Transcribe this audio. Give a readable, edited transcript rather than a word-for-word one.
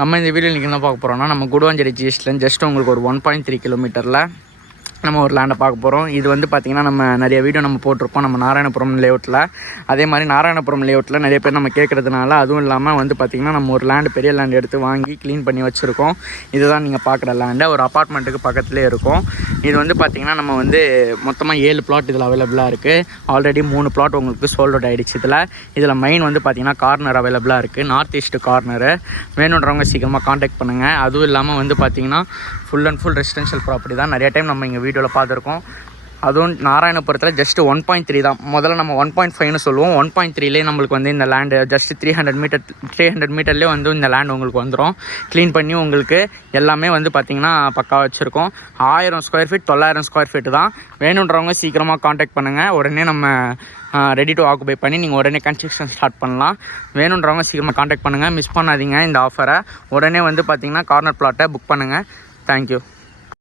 நம்ம இந்த வீடியோ இன்றைக்கி என்ன பார்க்க போகிறோம்னா, நம்ம குடுவாஞ்சேரி ஜிஎஸ்டிலேருந்து ஜஸ்ட் உங்களுக்கு ஒரு 1.3 கிலோமீட்டரில் நம்ம ஒரு லேண்டை பார்க்க போகிறோம். இது வந்து பார்த்திங்கன்னா நம்ம நிறைய வீடியோ நம்ம போட்டிருப்போம் நம்ம நாராயணபுரம் லேஅவுட்டில். அதே மாதிரி நாராயணபுரம் லேஅவுட்டில் நிறைய பேர் நம்ம கேட்குறதுனால, அதுவும் இல்லாமல் வந்து பார்த்திங்கன்னா நம்ம ஒரு லேண்டு பெரிய லேண்டு எடுத்து வாங்கி க்ளீன் பண்ணி வச்சுருக்கோம். இதுதான் நீங்கள் பார்க்குற லேண்டை ஒரு அப்பார்ட்மெண்ட்டுக்கு பக்கத்துலேயே இருக்கும். இது வந்து பார்த்திங்கன்னா நம்ம வந்து மொத்தமாக 7 பிளாட் இதில் அவைலபிளாக இருக்குது. ஆல்ரெடி 3 பிளாட் உங்களுக்கு சோல்ட் அவுட் ஆகிடுச்சு. இதில் மெயின் வந்து பார்த்திங்கன்னா கார்னர் அவைலபிளாக இருக்குது, நார்த் ஈஸ்ட்டு கார்னரு. வேணுன்றவங்க சீக்கிரமாக காண்டாக்ட் பண்ணுங்கள். அதுவும் இல்லாமல் வந்து பார்த்திங்கன்னா full and full residential property தான். நிறைய டைம் நம்ம இங்கே வீடியோவில் பார்த்துருக்கோம். அதுவும் நாராயணபுரத்தில் ஜஸ்ட்டு 1.3 தான். முதல்ல நம்ம 1.5ன்னு சொல்லுவோம். 1.3லேயே நம்மளுக்கு வந்து இந்த லேண்டு ஜஸ்ட் 300 மீட்டர்லேயே வந்து இந்த லேண்ட் உங்களுக்கு வந்துடும். க்ளீன் பண்ணி உங்களுக்கு எல்லாமே வந்து பார்த்திங்கன்னா பக்காவாக வச்சுருக்கோம். 1000 ஸ்கொயர் ஃபீட் 900 ஸ்கொயர் ஃபீட்டு தான். வேணுன்றவங்க சீக்கிரமாக காண்டாக்ட் பண்ணுங்கள். உடனே நம்ம ரெடி டு ஆக்குபை பண்ணி நீங்கள் உடனே கன்ஸ்ட்ரக்ஷன் ஸ்டார்ட் பண்ணலாம். வேணுன்றவங்க சீக்கிரமாக காண்டாக்ட் பண்ணுங்கள். மிஸ் பண்ணாதீங்க இந்த ஆஃபரை. உடனே வந்து பார்த்திங்கன்னா கார்னர் பிளாட்டை புக் பண்ணுங்கள். தேங்க்யூ.